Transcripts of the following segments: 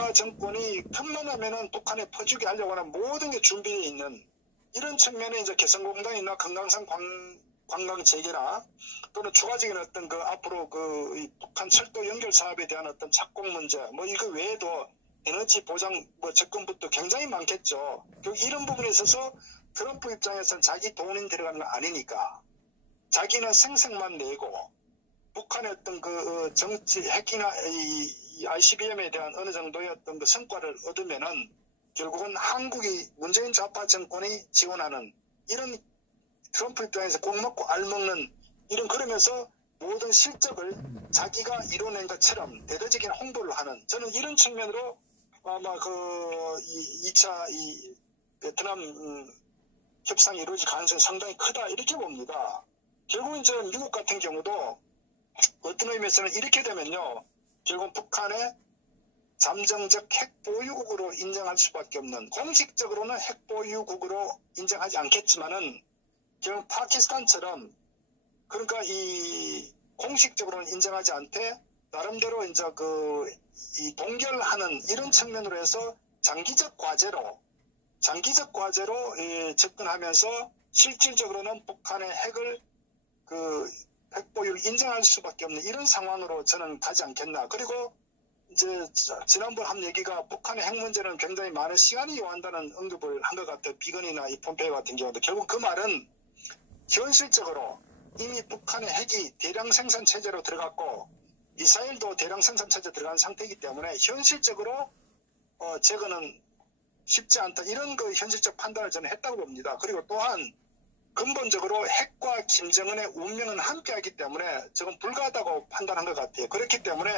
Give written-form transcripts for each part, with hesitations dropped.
좌파 정권이 틈만하면은 북한에 퍼주게 하려고 하는 모든 게 준비되어 있는 이런 측면에 이제 개성공단이나 금강산 관광 재개나 또는 추가적인 어떤 그 앞으로 이 북한 철도 연결 사업에 대한 어떤 착공 문제 뭐 이거 외에도 에너지 보장 뭐 접근부터 굉장히 많겠죠. 이런 부분에 있어서 트럼프 입장에서는 자기 돈이 들어가는 거 아니니까 자기는 생색만 내고 북한의 어떤 그 정치 핵이나 이 ICBM에 대한 어느 정도의 어떤 그 성과를 얻으면은 결국은 한국이 문재인 좌파 정권이 지원하는 이런 트럼프 입장에서 꼭 먹고 알 먹는 이런 그러면서 모든 실적을 자기가 이뤄낸 것처럼 대대적인 홍보를 하는 저는 이런 측면으로 아마 그 2차 이 베트남 협상이 이루어질 가능성이 상당히 크다 이렇게 봅니다. 결국 이제 미국 같은 경우도 어떤 의미에서는 이렇게 되면요. 결국 북한의 잠정적 핵보유국으로 인정할 수밖에 없는 공식적으로는 핵보유국으로 인정하지 않겠지만은 결국 파키스탄처럼 그러니까 이 공식적으로는 인정하지 않되 나름대로 이제 이 동결하는 이런 측면으로 해서 장기적 과제로 접근하면서 실질적으로는 북한의 핵을 핵보유를 인정할 수밖에 없는 이런 상황으로 저는 가지 않겠나. 그리고 이제 지난번 한 얘기가 북한의 핵 문제는 굉장히 많은 시간이 요한다는 언급을 한 것 같아요. 비건이나 이 폼페이오 같은 경우도. 결국 그 말은 현실적으로 이미 북한의 핵이 대량 생산 체제로 들어갔고 미사일도 대량 생산 체제 들어간 상태이기 때문에 현실적으로 제거는 쉽지 않다. 이런 현실적 판단을 저는 했다고 봅니다. 그리고 또한 근본적으로 핵과 김정은의 운명은 함께하기 때문에 저건 불가하다고 판단한 것 같아요. 그렇기 때문에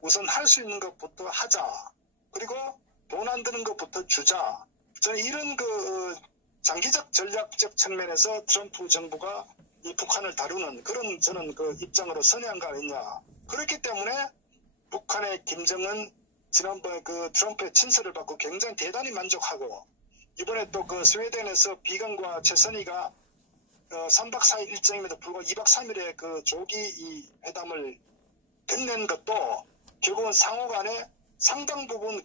우선 할 수 있는 것부터 하자. 그리고 돈 안 드는 것부터 주자. 저는 이런 장기적 전략적 측면에서 트럼프 정부가 이 북한을 다루는 그런 저는 입장으로 선회한 거 아니냐. 그렇기 때문에 북한의 김정은 지난번에 트럼프의 친서를 받고 굉장히 대단히 만족하고 이번에 또 스웨덴에서 비건과 최선희가 3박 4일 일정임에도 불구하고 2박 3일의 조기 이 회담을 끝낸 것도 결국은 상호 간에 상당 부분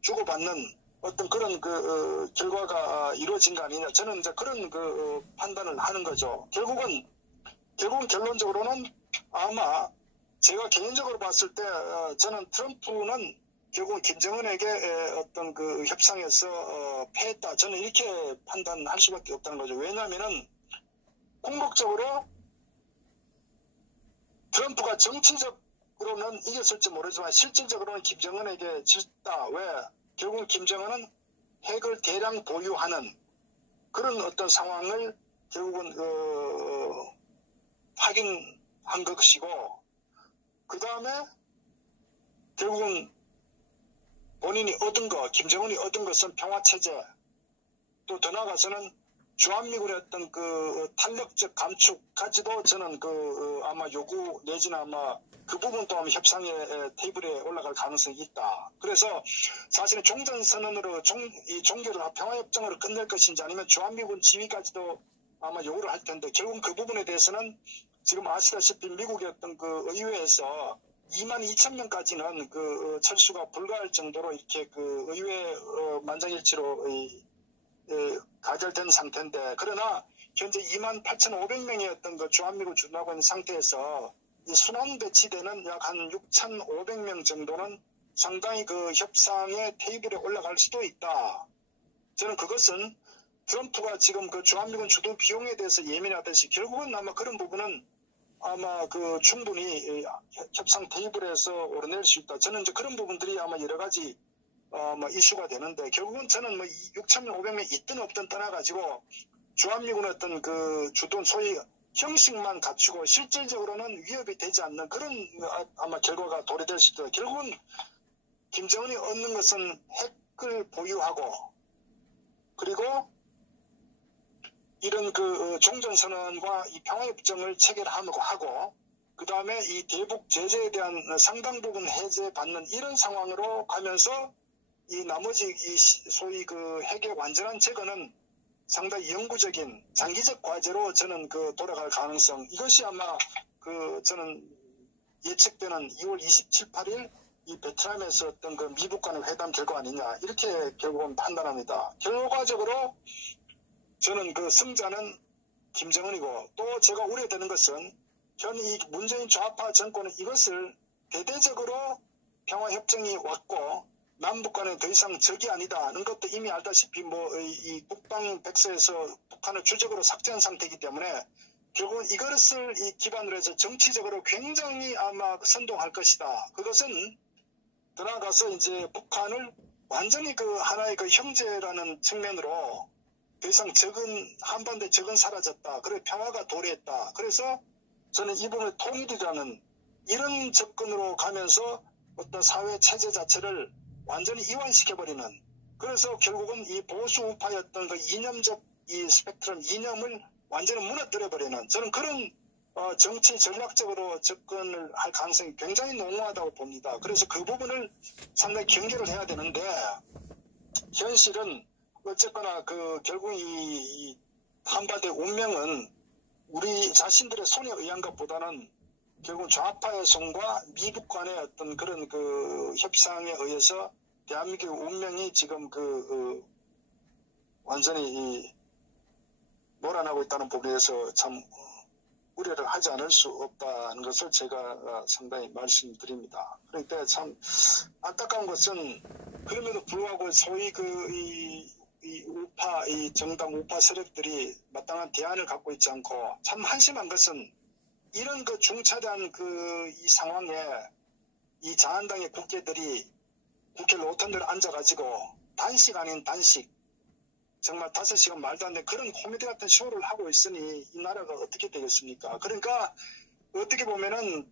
주고받는 어떤 그런 결과가 이루어진 거 아니냐. 저는 이제 그런 판단을 하는 거죠. 결국은 결론적으로는 아마 제가 개인적으로 봤을 때 저는 트럼프는 결국 김정은에게 어떤 협상에서 패했다. 저는 이렇게 판단할 수밖에 없다는 거죠. 왜냐하면은 궁극적으로 트럼프가 정치적으로는 이겼을지 모르지만 실질적으로는 김정은에게 질다. 왜? 결국 김정은은 핵을 대량 보유하는 그런 어떤 상황을 결국은 확인한 것이고 그 다음에 결국은 본인이 얻은 것, 김정은이 얻은 것은 평화체제, 또 더 나아가서는 주한미군의 어떤 탄력적 감축까지도 저는 아마 요구 내지는 아마 그 부분도 아마 협상의 테이블에 올라갈 가능성이 있다. 그래서 사실은 종전선언으로 이 종교를 평화협정으로 끝낼 것인지 아니면 주한미군 지휘까지도 아마 요구를 할 텐데 결국 그 부분에 대해서는 지금 아시다시피 미국의 어떤 의회에서 22,000명까지는 철수가 불가할 정도로 이렇게 의회 만장일치로 가결된 상태인데 그러나 현재 28,500명의 어떤 주한미군 주둔하고 있는 상태에서 이 순환 배치되는 약 한 6,500명 정도는 상당히 협상의 테이블에 올라갈 수도 있다. 저는 그것은 트럼프가 지금 주한미군 주둔 비용에 대해서 예민하듯이 결국은 아마 그런 부분은 아마 충분히 협상 테이블에서 오르낼 수 있다. 저는 이제 그런 부분들이 아마 여러 가지 이슈가 되는데 결국은 저는 6,500명 있든 없든 떠나가지고 주한미군의 어떤 주둔 소위 형식만 갖추고 실질적으로는 위협이 되지 않는 그런 아마 결과가 도래될 수 있다. 결국은 김정은이 얻는 것은 핵을 보유하고 그리고 이런 종전선언과 이 평화협정을 체결하고 그 다음에 이 대북 제재에 대한 상당 부분 해제받는 이런 상황으로 가면서 이 나머지 이 소위 핵의 완전한 제거는 상당히 영구적인 장기적 과제로 저는 돌아갈 가능성 이것이 아마 저는 예측되는 2월 27, 8일 이 베트남에서 어떤 그 미국 간의 회담 결과 아니냐 이렇게 결국은 판단합니다. 결과적으로 저는 그 승자는 김정은이고 또 제가 우려되는 것은 현 이 문재인 좌파 정권은 이것을 대대적으로 평화협정이 왔고 남북 간에 더 이상 적이 아니다는 것도 이미 알다시피 뭐 이 국방 백서에서 북한을 주적으로 삭제한 상태이기 때문에 결국 이것을 이 기반으로 해서 정치적으로 굉장히 아마 선동할 것이다. 그것은 더 나아가서 이제 북한을 완전히 그 하나의 그 형제라는 측면으로 더 이상 적은 한반도의 적은 사라졌다. 그리고 평화가 도래했다. 그래서 저는 이 부분의 통일이라는 이런 접근으로 가면서 어떤 사회 체제 자체를 완전히 이완시켜버리는 그래서 결국은 이 보수 우파였던 그 이념적 이 스펙트럼 이념을 완전히 무너뜨려버리는 저는 그런 정치 전략적으로 접근을 할 가능성이 굉장히 농후하다고 봅니다. 그래서 그 부분을 상당히 경계를 해야 되는데 현실은 어쨌거나 그 결국 이 한반도의 운명은 우리 자신들의 손에 의한 것보다는 결국 좌파의 손과 미국 간의 어떤 그런 그 협상에 의해서 대한민국의 운명이 지금 완전히 몰아나고 있다는 부분에서 참 우려를 하지 않을 수 없다는 것을 제가 상당히 말씀드립니다. 그러니까 참 안타까운 것은 그럼에도 불구하고 소위 이 우파, 이 정당 우파 세력들이 마땅한 대안을 갖고 있지 않고 참 한심한 것은 이런 그 중차대한 이 상황에 이 자한당의 국회들이 국회 로턴들 앉아가지고 단식 아닌 단식 정말 5시간 말도 안 되는 그런 코미디 같은 쇼를 하고 있으니 이 나라가 어떻게 되겠습니까? 그러니까 어떻게 보면은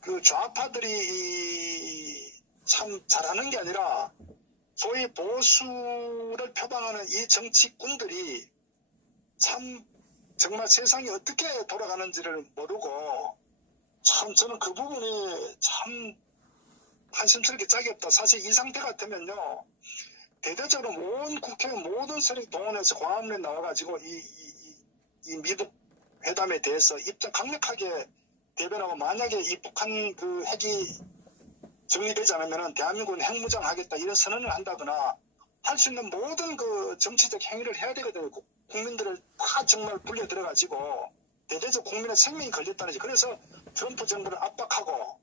그 좌파들이 참 잘하는 게 아니라 소위 보수를 표방하는 이 정치꾼들이 참 정말 세상이 어떻게 돌아가는지를 모르고 참 저는 그 부분이 참 한심스럽게 짝이 없다. 사실 이 상태 같으면요. 대대적으로 온 국회의 모든 세력 동원해서 광화문에 나와가지고 이 미국 회담에 대해서 입장 강력하게 대변하고 만약에 이 북한 그 핵이 정리되지 않으면 대한민국은 핵무장 하겠다 이런 선언을 한다거나 할 수 있는 모든 그 정치적 행위를 해야 되거든요. 국민들을 다 정말 불려 들어가지고 대대적 국민의 생명이 걸렸다는 거지. 그래서 트럼프 정부를 압박하고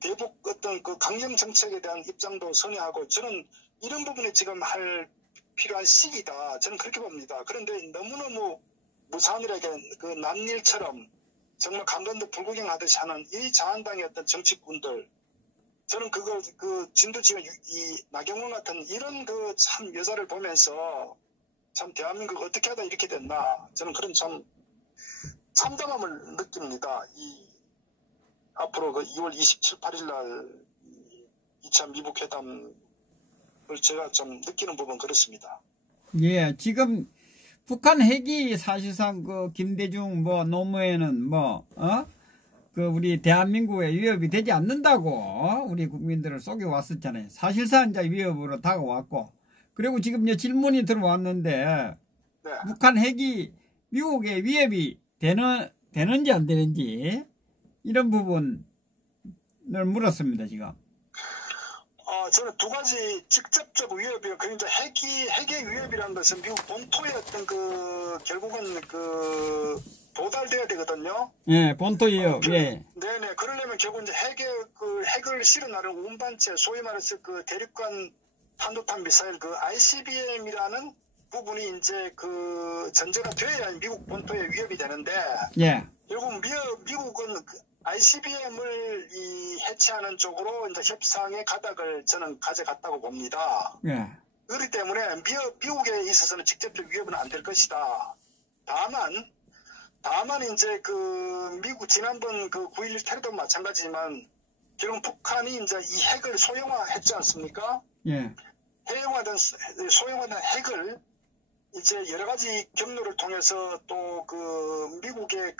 대북 어떤 그 강경 정책에 대한 입장도 선회하고 저는 이런 부분에 지금 할 필요한 시기다. 저는 그렇게 봅니다. 그런데 너무너무 무산일하게 그 남일처럼 정말 강건도 불구경하듯이 하는 이 자한당의 어떤 정치꾼들 저는 그 진두지휘 이 나경원 같은 이런 그 참 여자를 보면서 참 대한민국 어떻게 하다 이렇게 됐나 저는 그런 참 참담함을 느낍니다. 앞으로 그 2월 27, 8일 날 2차 미국 회담을 제가 좀 느끼는 부분 그렇습니다. 예, 지금 북한 핵이 사실상 그 김대중 노무현은 우리 대한민국에 위협이 되지 않는다고 우리 국민들을 속여왔었잖아요. 사실상 이제 위협으로 다가왔고 그리고 지금 이제 질문이 들어왔는데 네. 북한 핵이 미국에 위협이 되는지 안 되는지 이런 부분을 물었습니다, 지금. 저는 두 가지 직접적 위협이요. 그러니까 핵의 위협이라는 것은 미국 본토의 어떤 결국은 도달돼야 되거든요. 예, 본토 위협, 예. 네네. 그러려면 결국 이제 핵을 실어나는 운반체, 소위 말해서 대륙간 탄도탄 미사일 ICBM이라는 부분이 이제 전제가 돼야 미국 본토에 위협이 되는데. 예. 결국 미국은 ICBM을 해체하는 쪽으로 이제 협상의 가닥을 저는 가져갔다고 봅니다. 예. 그렇기 때문에 미국에 있어서는 직접적 위협은 안 될 것이다. 다만 이제 미국 지난번 9.11 테러도 마찬가지지만 결국 북한이 이제 이 핵을 소형화했지 않습니까? 예. 소형화된 핵을 이제 여러 가지 경로를 통해서 또 미국의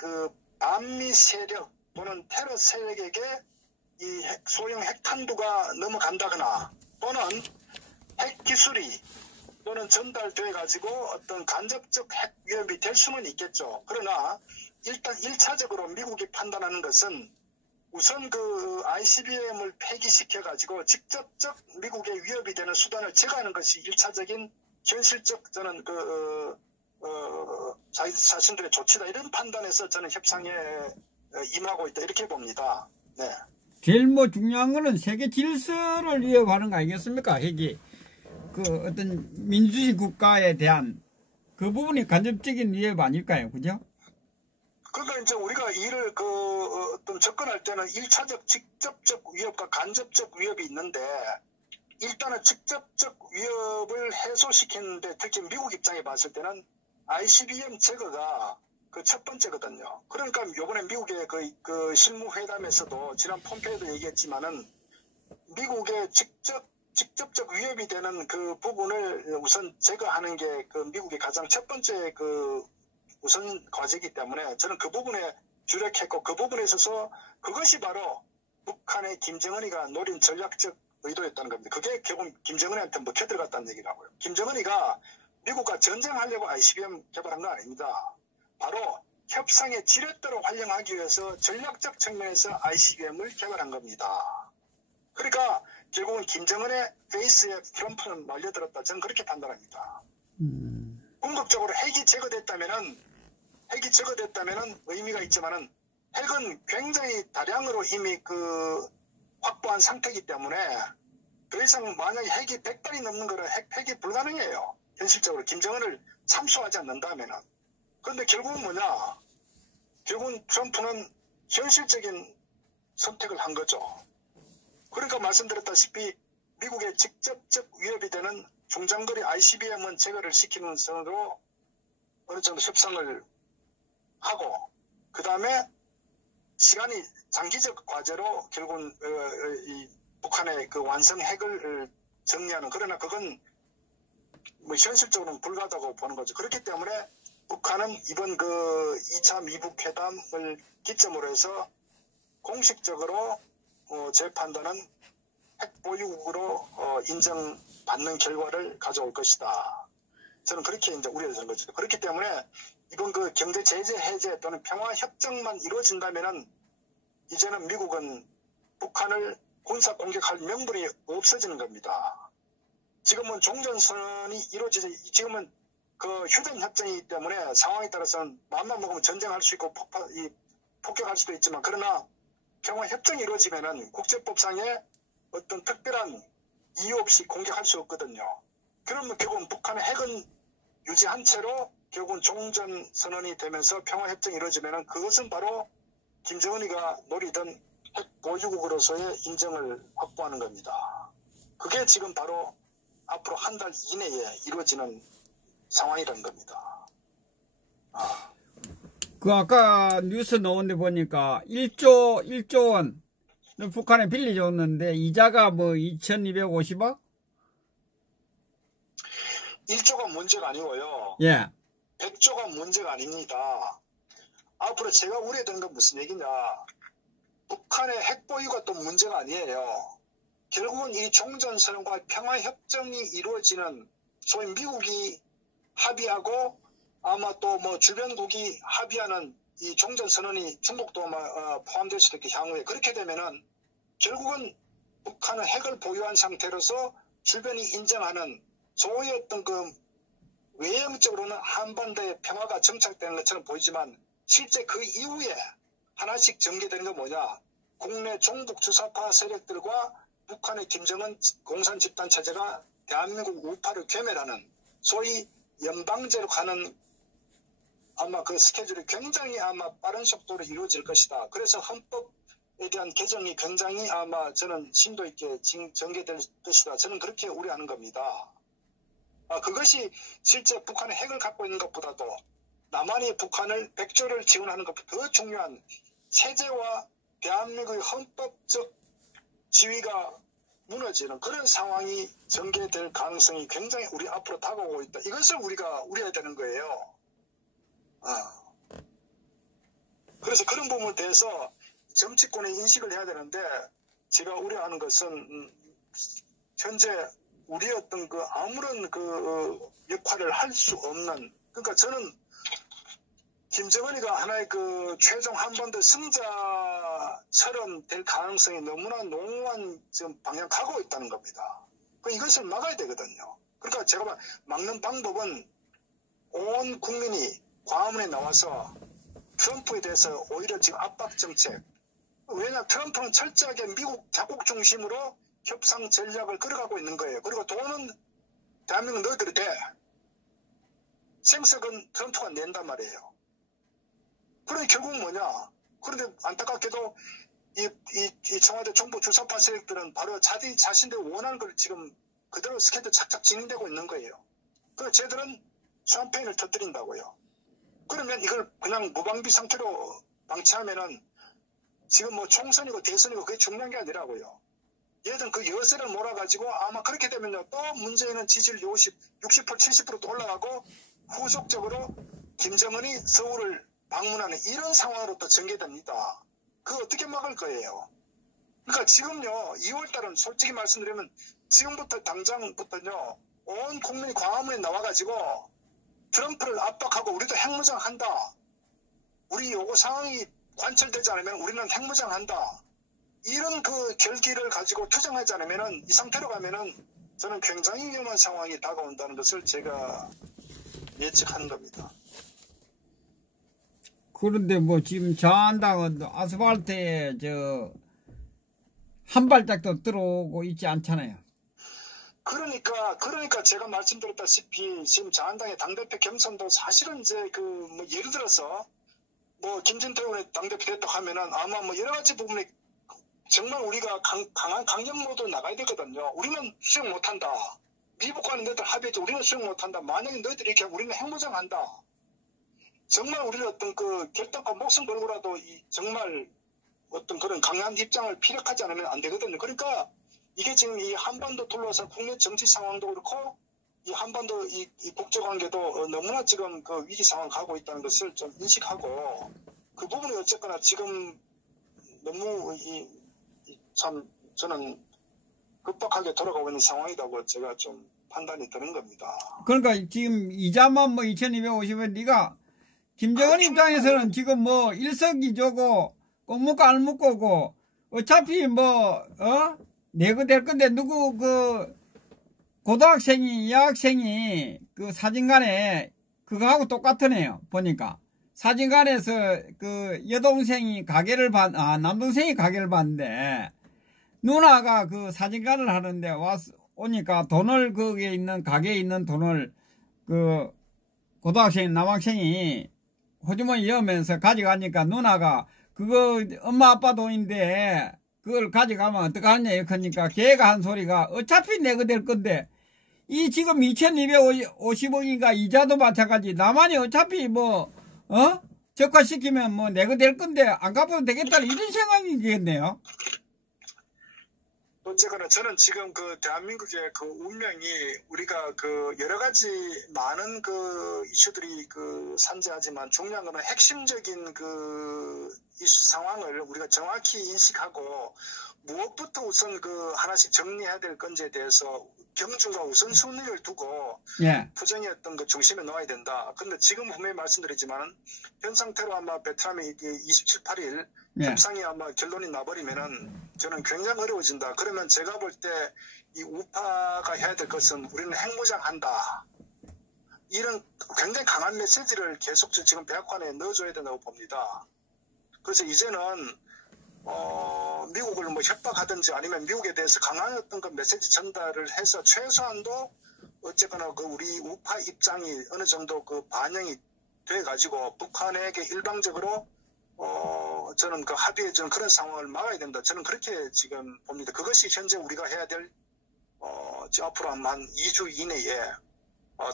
반미 세력 또는 테러 세력에게 이 소형 핵탄두가 넘어간다거나 또는 핵 기술이 또는 전달돼 가지고 어떤 간접적 핵 위협이 될 수는 있겠죠. 그러나 일단 1차적으로 미국이 판단하는 것은 우선 그 ICBM을 폐기시켜가지고 직접적 미국의 위협이 되는 수단을 제거하는 것이 1차적인 현실적 저는 자신들의 조치다. 이런 판단에서 저는 협상에 임하고 있다. 이렇게 봅니다. 네. 제일 뭐 중요한 거는 세계 질서를 위협하는 거 아니겠습니까? 핵이. 그 어떤 민주주의 국가에 대한 그 부분이 간접적인 위협 아닐까요? 그죠? 그러니까 이제 우리가 이를 어떤 접근할 때는 1차적 직접적 위협과 간접적 위협이 있는데 일단은 직접적 위협을 해소시키는데 특히 미국 입장에 봤을 때는 ICBM 제거가 그 첫 번째거든요. 그러니까 요번에 미국의 그 실무회담에서도 지난 폼페이오도 얘기했지만은 미국의 직접적 위협이 되는 그 부분을 우선 제거하는 게 그 미국의 가장 첫 번째 그 우선 과제이기 때문에 저는 그 부분에 주력했고 그 부분에 있어서 그것이 바로 북한의 김정은이가 노린 전략적 의도였다는 겁니다. 그게 결국 김정은이한테 먹혀 들어갔다는 얘기라고요. 김정은이가 미국과 전쟁하려고 ICBM 개발한 건 아닙니다. 바로 협상의 지렛대로 활용하기 위해서 전략적 측면에서 ICBM을 개발한 겁니다. 그러니까 결국은 김정은의 페이스에 트럼프는 말려들었다. 저는 그렇게 판단합니다. 궁극적으로 핵이 제거됐다면은 의미가 있지만은 핵은 굉장히 다량으로 이미 확보한 상태이기 때문에 더 이상 만약에 핵이 100발이 넘는 거는 핵이 불가능해요. 현실적으로 김정은을 참수하지 않는다면은. 그런데 결국은 뭐냐? 결국은 트럼프는 현실적인 선택을 한 거죠. 그러니까 말씀드렸다시피 미국의 직접적 위협이 되는 중장거리 ICBM은 제거를 시키는 선으로 어느 정도 협상을 하고 그 다음에 시간이 장기적 과제로 결국은 이 북한의 그 완성 핵을 정리하는 그러나 그건 뭐 현실적으로는 불가하다고 보는 거죠. 그렇기 때문에 북한은 이번 그 2차 미북 회담을 기점으로 해서 공식적으로 제 판단은 핵 보유국으로 인정받는 결과를 가져올 것이다. 저는 그렇게 이제 우려되는 거죠. 그렇기 때문에 이번 그 경제 제재 해제 또는 평화 협정만 이루어진다면은 이제는 미국은 북한을 군사 공격할 명분이 없어지는 겁니다. 지금은 종전선언이 이루어지지 지금은 그 휴전 협정이기 때문에 상황에 따라서는 마음만 먹으면 전쟁할 수 있고 폭격할 수도 있지만 그러나 평화 협정이 이루어지면은 국제법상에 어떤 특별한 이유 없이 공격할 수 없거든요. 그러면 결국은 북한의 핵은 유지한 채로 결국은 종전 선언이 되면서 평화 협정이 이루어지면은 그것은 바로 김정은이가 노리던 핵 보유국으로서의 인정을 확보하는 겁니다. 그게 지금 바로 앞으로 한 달 이내에 이루어지는 상황이라는 겁니다. 그 아까 뉴스 나온데 보니까 1조 원 북한에 빌려줬는데 이자가 뭐 2250억? 1조가 문제가 아니고요. 예. 100조가 문제가 아닙니다. 앞으로 제가 우려되는 건 무슨 얘기냐. 북한의 핵보유가 또 문제가 아니에요. 결국은 이 종전선언과 평화협정이 이루어지는 소위 미국이 합의하고 아마 또 뭐 주변국이 합의하는 이 종전선언이 중국도 아마 포함될 수도 있고 향후에 그렇게 되면은 결국은 북한은 핵을 보유한 상태로서 주변이 인정하는 소위 어떤 그 외형적으로는 한반도의 평화가 정착되는 것처럼 보이지만 실제 그 이후에 하나씩 전개되는 건 뭐냐. 국내 종북 주사파 세력들과 북한의 김정은 공산 집단 체제가 대한민국 우파를 괴멸하는 소위 연방제로 가는 아마 그 스케줄이 굉장히 아마 빠른 속도로 이루어질 것이다. 그래서 헌법에 대한 개정이 굉장히 아마 저는 심도 있게 전개될 것이다. 저는 그렇게 우려하는 겁니다. 그것이 실제 북한의 핵을 갖고 있는 것보다도 남한이 북한을 100조를 지원하는 것보다 더 중요한 체제와 대한민국의 헌법적 지위가 무너지는 그런 상황이 전개될 가능성이 굉장히 우리 앞으로 다가오고 있다. 이것을 우리가 우려해야 되는 거예요. 그래서 그런 부분에 대해서 정치권의 인식을 해야 되는데 제가 우려하는 것은 현재 우리 어떤 그 아무런 그 역할을 할 수 없는 그러니까 저는 김정은이가 하나의 그 최종 한반도 승자 처럼 될 가능성이 너무나 농후한 지금 방향 가고 있다는 겁니다. 이것을 막아야 되거든요. 그러니까 제가 막는 방법은 온 국민이 광화문에 나와서 트럼프에 대해서 오히려 지금 압박 정책. 왜냐, 트럼프는 철저하게 미국 자국 중심으로 협상 전략을 끌어가고 있는 거예요. 그리고 돈은 대한민국 너희들이 돼. 생석은 트럼프가 낸단 말이에요. 그러니 결국 뭐냐. 그런데 안타깝게도 이 청와대 정부 주사파 세력들은 바로 자신들이 원하는 걸 지금 그대로 스케줄 착착 진행되고 있는 거예요. 그래서 쟤들은 샴페인을 터뜨린다고요. 그러면 이걸 그냥 무방비 상태로 방치하면은 지금 뭐 총선이고 대선이고 그게 중요한 게 아니라고요. 얘들은 그 여세를 몰아가지고 아마 그렇게 되면요. 또 문재인은 지지율 60%, 70%도 올라가고 후속적으로 김정은이 서울을 방문하는 이런 상황으로 또 전개됩니다. 그거 어떻게 막을 거예요? 그러니까 지금요. 2월달은 솔직히 말씀드리면 지금부터 당장부터요. 온 국민이 광화문에 나와가지고 트럼프를 압박하고 우리도 핵무장한다. 우리 요구 상황이 관철되지 않으면 우리는 핵무장한다. 이런 그 결기를 가지고 투쟁하지 않으면은 이 상태로 가면은 저는 굉장히 위험한 상황이 다가온다는 것을 제가 예측하는 겁니다. 그런데 뭐 지금 자한당은 아스팔트에 한 발짝도 들어오고 있지 않잖아요. 그러니까 제가 말씀드렸다시피 지금 자한당의 당대표 경선도 사실은 이제 뭐 예를 들어서 뭐 김진태 의원이 당대표 됐다고 하면은 아마 뭐 여러 가지 부분이 정말 우리가 강한 강경모드로 나가야 되거든요. 우리는 수용 못한다. 미국과는 너희들 합의했지 우리는 수용 못한다. 만약에 너희들이 이렇게 우리는 핵무장한다. 정말 우리는 어떤 그 결단과 목숨 걸고라도 정말 어떤 그런 강한 입장을 피력하지 않으면 안 되거든요. 그러니까 이게 지금 이 한반도 둘러싼 국내 정치 상황도 그렇고 이 한반도 이 국제관계도 너무나 지금 그 위기 상황 가고 있다는 것을 좀 인식하고 그 부분이 어쨌거나 지금 너무 참 저는 급박하게 돌아가고 있는 상황이라고 제가 좀 판단이 드는 겁니다. 그러니까 지금 이자만 뭐 2250원 네가 김정은 입장에서는 지금 뭐 일석이조고 꼭 묻고 안 묻고고 어차피 뭐 내고 될 건데 누구 그 고등학생이 여학생이 그 사진관에 그거하고 똑같으네요. 보니까 사진관에서 그 여동생이 가게를 남동생이 가게를 봤는데 누나가 그 사진관을 하는데 오니까 돈을 거기에 있는 가게에 있는 돈을 그 고등학생 남학생이 호주머니 여면서 가져가니까 누나가 그거 엄마 아빠 돈인데 그걸 가져가면 어떡하느냐 이러니까 걔가 한 소리가 어차피 내가 될 건데 이 지금 2250억인가 이자도 마찬가지 나만이 어차피 적화시키면 뭐 내가 될 건데 안 갚아도 되겠다 이런 생각이겠네요. 어쨌거나 저는 지금 그 대한민국의 그 운명이 우리가 그 여러 가지 많은 그 이슈들이 그 산재하지만 중요한 거는 핵심적인 그 이슈 상황을 우리가 정확히 인식하고 무엇부터 우선 그 하나씩 정리해야 될 건지에 대해서 경주가 우선순위를 두고 부정의 어떤 그 중심에 놓아야 된다. 근데 지금 분명히 말씀드리지만 현 상태로 아마 베트남이 27, 8일 협상이 아마 결론이 나버리면은 저는 굉장히 어려워진다. 그러면 제가 볼 때 이 우파가 해야 될 것은 우리는 핵무장한다. 이런 굉장히 강한 메시지를 계속 지금 백악관에 넣어줘야 된다고 봅니다. 그래서 이제는 미국을 뭐 협박하든지 아니면 미국에 대해서 강한 어떤 그 메시지 전달을 해서 최소한도 어쨌거나 그 우리 우파 입장이 어느 정도 그 반영이 돼가지고 북한에게 일방적으로 저는 그 합의해주는 그런 상황을 막아야 된다. 저는 그렇게 지금 봅니다. 그것이 현재 우리가 해야 될 앞으로 한 2주 이내에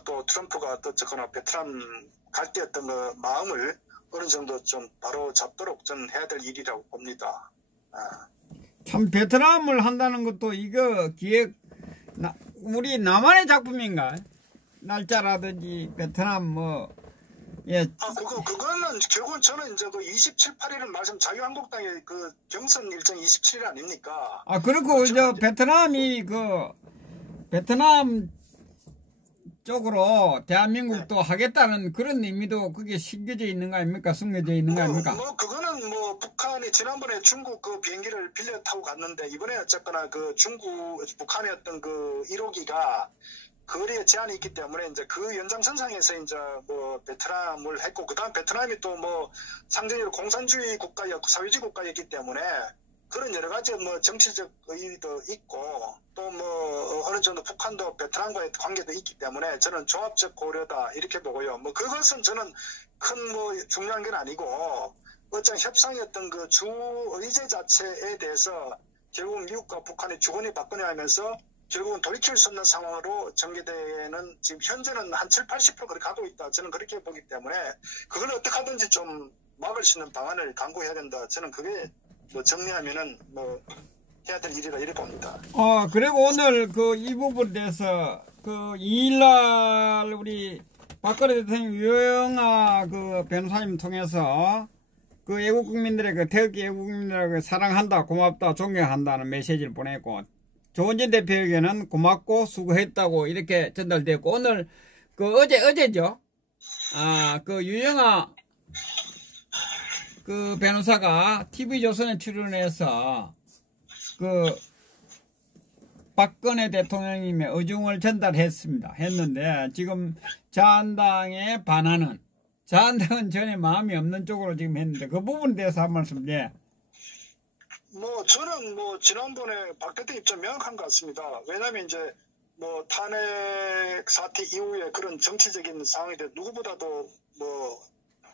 또 트럼프가 또 어쨌거나 베트남 갈 때 어떤 그 마음을 어느 정도 좀 바로 잡도록 저는 해야 될 일이라고 봅니다. 참 베트남을 한다는 것도 이거 우리 나만의 작품인가? 날짜라든지 베트남 그거는 결국은 저는 이제 그 27, 8일은 자유한국당의 그 경선 일정이 27일 아닙니까? 그렇고 베트남이 베트남 쪽으로 대한민국도 하겠다는 그런 의미도 그게 심겨져 있는 거 아닙니까? 숨겨져 있는 거 아닙니까? 그거는 뭐 북한이 지난번에 중국 그 비행기를 빌려 타고 갔는데 이번에 어쨌거나 그 북한의 어떤 그 1호기가 거리에 제한이 있기 때문에 이제 그 연장선상에서 이제 뭐 베트남을 했고 그다음 베트남이 또 뭐 상대적으로 공산주의 국가였고 사회주의 국가였기 때문에 그런 여러 가지 뭐 정치적 의의도 있고 또 뭐 어느 정도 북한도 베트남과의 관계도 있기 때문에 저는 종합적 고려다 이렇게 보고요. 뭐 그것은 저는 큰 뭐 중요한 건 아니고 어떤 협상이었던 그 주 의제 자체에 대해서 결국 미국과 북한이 주거니 받거니 하면서 결국은 돌이킬 수 없는 상황으로 전개되는 지금 현재는 한 7, 80% 그렇게 가고 있다. 저는 그렇게 보기 때문에 그걸 어떻게 하든지 좀 막을 수 있는 방안을 강구해야 된다. 저는 그게 뭐 정리하면은 뭐 해야 될 일이라 이렇게 봅니다. 그리고 오늘 그 이 부분에 대해서 그 2일날 우리 박근혜 대통령 유영아 그 변호사님 통해서 그 외국 국민들의 그 태극기 외국 국민들에게 사랑한다, 고맙다, 존경한다는 메시지를 보냈고 조원진 대표에게는 고맙고 수고했다고 이렇게 전달됐고 오늘 그 어제죠. 그 유영아 그 변호사가 TV조선에 출연해서 그 박근혜 대통령님의 의중을 했는데 지금 자한당에 반하는 자한당은 전혀 마음이 없는 쪽으로 지금 했는데 그 부분에 대해서 한 말씀 뭐 저는 뭐 지난번에 박 대통령 입장 명확한 것 같습니다. 왜냐하면 이제 뭐 탄핵 사태 이후에 그런 정치적인 상황에 대해 누구보다도 뭐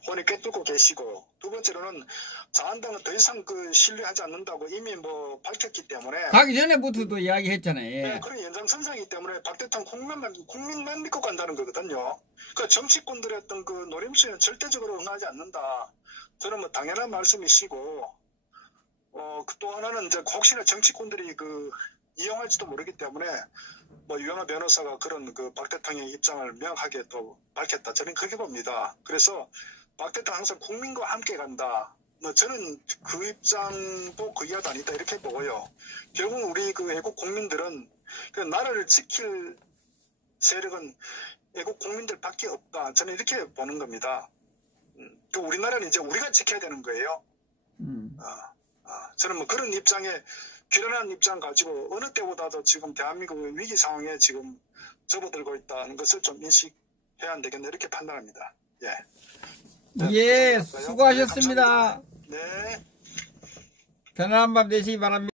혼이 꿰뚫고 계시고 두 번째로는 자한당은 더 이상 그 신뢰하지 않는다고 이미 뭐 밝혔기 때문에 가기 전에부터도 이야기했잖아요. 네, 그런 연장선상이기 때문에 박 대통령 국민만 믿고 간다는 거거든요. 그 정치꾼들의 어떤 그 노림수에는 절대적으로 응하지 않는다. 저는 뭐 당연한 말씀이시고 또 하나는 이제 혹시나 정치꾼들이 그 이용할지도 모르기 때문에 뭐 유영아 변호사가 그런 그 박 대통령의 입장을 명확하게 또 밝혔다. 저는 그렇게 봅니다. 그래서 박 대통령 항상 국민과 함께 간다. 뭐 저는 그 입장도 그 이하도 아니다 이렇게 보고요. 결국 우리 그 애국 국민들은 그 나라를 지킬 세력은 애국 국민들밖에 없다. 저는 이렇게 보는 겁니다. 그 우리나라는 이제 우리가 지켜야 되는 거예요. 저는 뭐 그런 입장에 결연한 입장 가지고 어느 때보다도 지금 대한민국의 위기 상황에 지금 접어들고 있다는 것을 좀 인식해야 안 되겠네 이렇게 판단합니다. 예, 수고하셨습니다. 네. 편안한 밤 되시기 바랍니다.